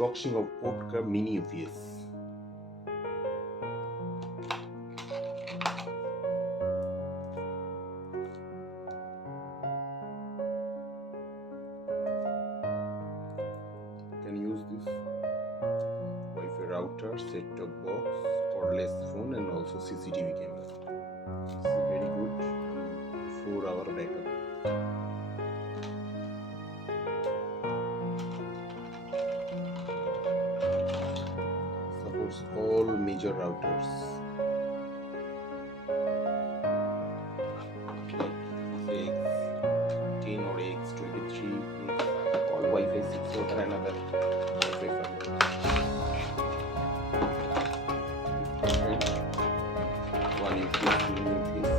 unboxing of Oaktar MINI UPS. You can use this Wi-Fi router, set-top box, cordless phone, and also CCTV camera. It's a very good 4-hour backup. Supports all major routers like X10 or X23, all Wi-Fi 6 or another Wi-Fi 5. One UPS, mini UPS.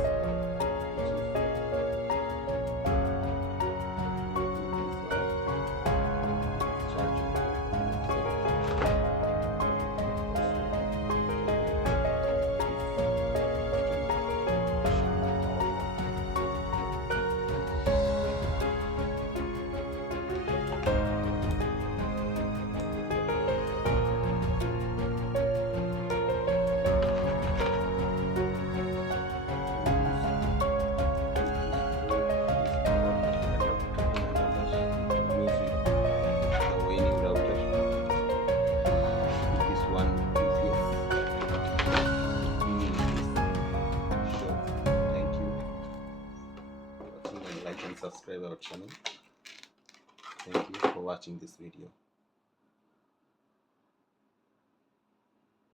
Like and subscribe our channel. Thank you for watching this video.